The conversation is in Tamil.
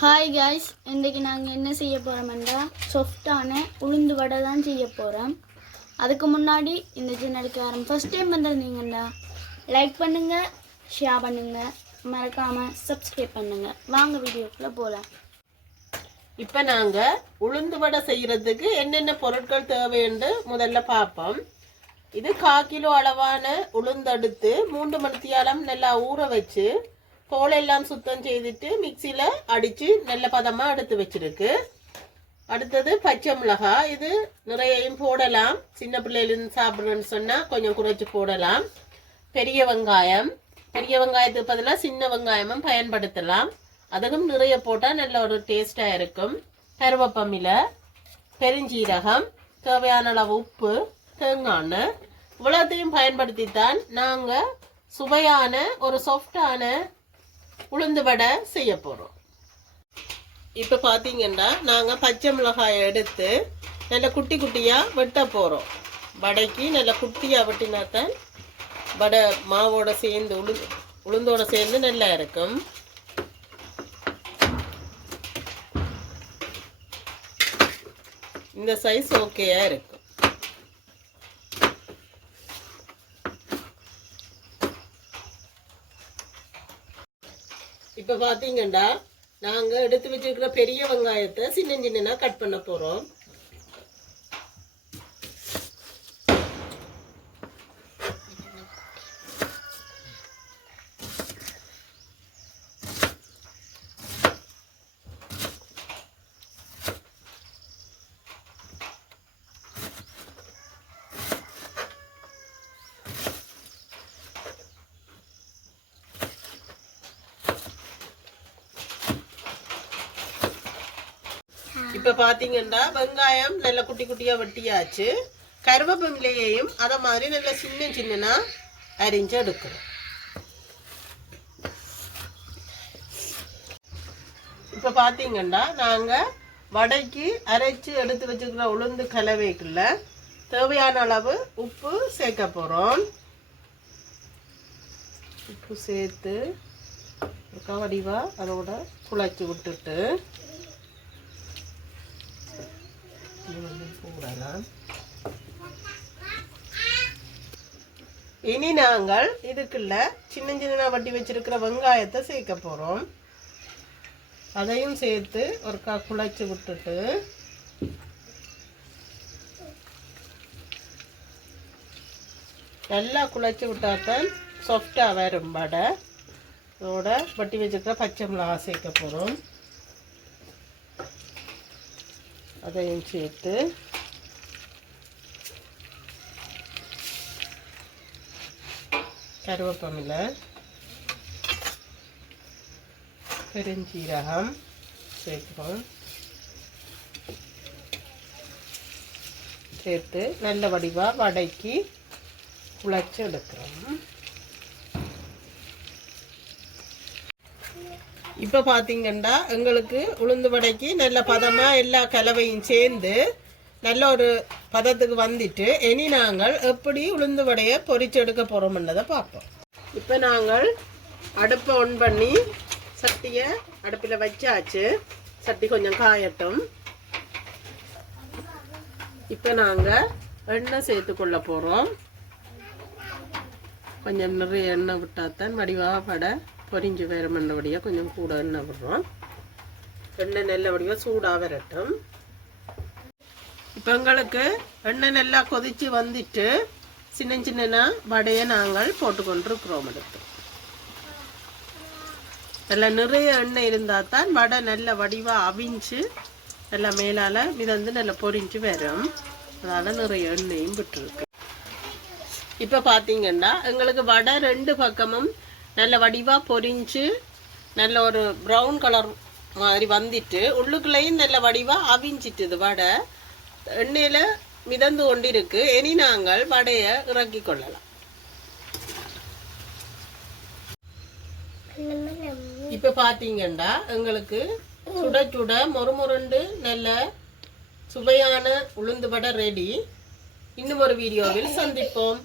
ஹாய் காய்ஸ் இன்றைக்கி நாங்கள் என்ன செய்ய போகிறோம்டா சாஃப்டான உளுந்து வடை தான் செய்ய போகிறோம் அதுக்கு முன்னாடி இந்த சேனலுக்கு யாரும் ஃபஸ்ட் டைம் வந்திருந்தீங்கண்டா லைக் பண்ணுங்கள் ஷேர் பண்ணுங்கள் மறக்காமல் சப்ஸ்கிரைப் பண்ணுங்கள் வாங்க வீடியோக்குள்ளே போகலாம் இப்போ நாங்கள் உளுந்து வடை செய்கிறதுக்கு என்னென்ன பொருட்கள் தேவைன்னு முதல்ல பார்ப்போம். இது கா கிலோ அளவான உளுந்தெடுத்து மூன்று மணித்தியாலம் நல்லா ஊற வச்சு தோலெல்லாம் சுத்தம் செய்துட்டு மிக்சியில் அடித்து நல்ல பதமாக எடுத்து வச்சிருக்கு. அடுத்தது பச்சை மிளகாய் இது நிறையையும் போடலாம். சின்ன பிள்ளையிலேருந்து சாப்பிட்றேன்னு சொன்னால் கொஞ்சம் குறைச்சி போடலாம். பெரிய வெங்காயம். பெரிய வெங்காயத்துக்கு பதிலாக சின்ன வெங்காயமும் பயன்படுத்தலாம். அதுவும் நிறைய போட்டால் நல்ல ஒரு டேஸ்ட்டாக இருக்கும். கருவேப்பமில பெருஞ்சீரகம் தேவையான அளவு உப்பு தேங்காய் எண்ணெய். இவ்வளோத்தையும் பயன்படுத்தித்தான் நாங்கள் சுவையான ஒரு சாஃப்டான உளுந்து வடை செய்ய போகிறோம் இப்போ பார்த்தீங்கன்னா நாங்கள் பச்சை மிளகாயை எடுத்து நல்ல குட்டி குட்டியாக வெட்ட போகிறோம் வடைக்கு நல்ல குட்டியாக வெட்டினாத்தான் வடை மாவோட சேர்ந்து உளுந்து உளுந்தோட சேர்ந்து நல்லா இருக்கும். இந்த சைஸ் ஓகேயா இருக்கு. இப்போ பார்த்தீங்கன்னா நாங்கள் எடுத்து வச்சிருக்கிற பெரிய வெங்காயத்தை சின்ன சின்னனாக கட் பண்ண போகிறோம் இப்போ பார்த்தீங்கன்னா வெங்காயம் நல்ல குட்டி குட்டியாக வெட்டியாச்சு. கருவேப்பிலையையும் அதை மாதிரி நல்லா சின்ன சின்னனா அரிஞ்சு எடுக்கிறோம் இப்போ பார்த்தீங்கன்னா நாங்கள் வடைக்கு அரைச்சி எடுத்து வச்சுக்கிற உளுந்து கலவைக்குள்ள தேவையான அளவு உப்பு சேர்க்க போகிறோம் உப்பு சேர்த்து வடிவாக அதோட குழைச்சி விட்டுட்டு இது வந்து இனி நாங்கள் இதுக்குள்ள சின்ன சின்ன வட்டி வச்சிருக்கிற வெங்காயத்தை சேர்க்க போகிறோம் அதையும் சேர்த்து ஒரு குழைச்சி விட்டுட்டு நல்லா குழைச்சி விட்டாத்தான் சாஃப்டாக வரும் வடை. இதோட வட்டி வச்சுருக்கிற பச்சை மிளகா சேர்க்க போகிறோம் அதையும் சேர்த்து கருவேப்பமில்லை பெருஞ்சீரகம் சேர்க்குறோம் சேர்த்து நல்ல வடிவாக வடைக்கு குழச்சி எடுக்கிறோம். இப்போ பார்த்தீங்கன்னா எங்களுக்கு உளுந்து வடைக்கு நல்ல பதமாக எல்லா கலவையும் சேர்ந்து நல்ல ஒரு பதத்துக்கு வந்துட்டு இனி நாங்கள் எப்படி உளுந்து வடையை பொரிச்சு எடுக்க போகிறோம்ன்றதை பார்ப்போம். இப்போ நாங்கள் அடுப்பை ஒன் பண்ணி சட்டியை அடுப்பில் வச்சாச்சு. சட்டி கொஞ்சம் காயட்டும். இப்போ நாங்கள் எண்ணெய் சேர்த்துக்கொள்ள போகிறோம் கொஞ்சம் நிறைய எண்ணெய் விட்டாத்தான் வடிவாக படை பொரிஞ்சு வேறு மண்ணபடியாக கொஞ்சம் கூட எண்ணெய் விடுறோம். எண்ணெய் நல்ல வடிவாக சூடாக வரட்டும். இப்போ எங்களுக்கு எண்ணெய் நல்லா கொதித்து வந்துட்டு சின்ன சின்ன வடையை நாங்கள் போட்டுக்கொண்டிருக்கிறோம் எடுத்து நல்லா நிறைய எண்ணெய் இருந்தால் தான் வடை நல்ல வடிவாக அவிஞ்சு நல்லா மேலால் மிதந்து நல்லா பொரிஞ்சு வரும். அதனால் நிறைய எண்ணெயும் விட்டுருக்கு. இப்போ பார்த்தீங்கன்னா எங்களுக்கு வடை ரெண்டு பக்கமும் நல்ல வடிவாக பொரிஞ்சு நல்ல ஒரு ப்ரௌன் கலர் மாதிரி வந்துட்டு உள்ளுக்குள்ளேயும் நல்ல வடிவாக அவிஞ்சிட்டுது வடை. எண்ணெயில் மிதந்து கொண்டிருக்கு. இனி நாங்கள் வடையை இறக்கி கொள்ளலாம். இப்போ பார்த்தீங்கன்னா எங்களுக்கு சுட சுட மொறுமொருண்டு நல்ல சுவையான உளுந்து வடை ரெடி இன்னும் ஒரு வீடியோவில் சந்திப்போம்.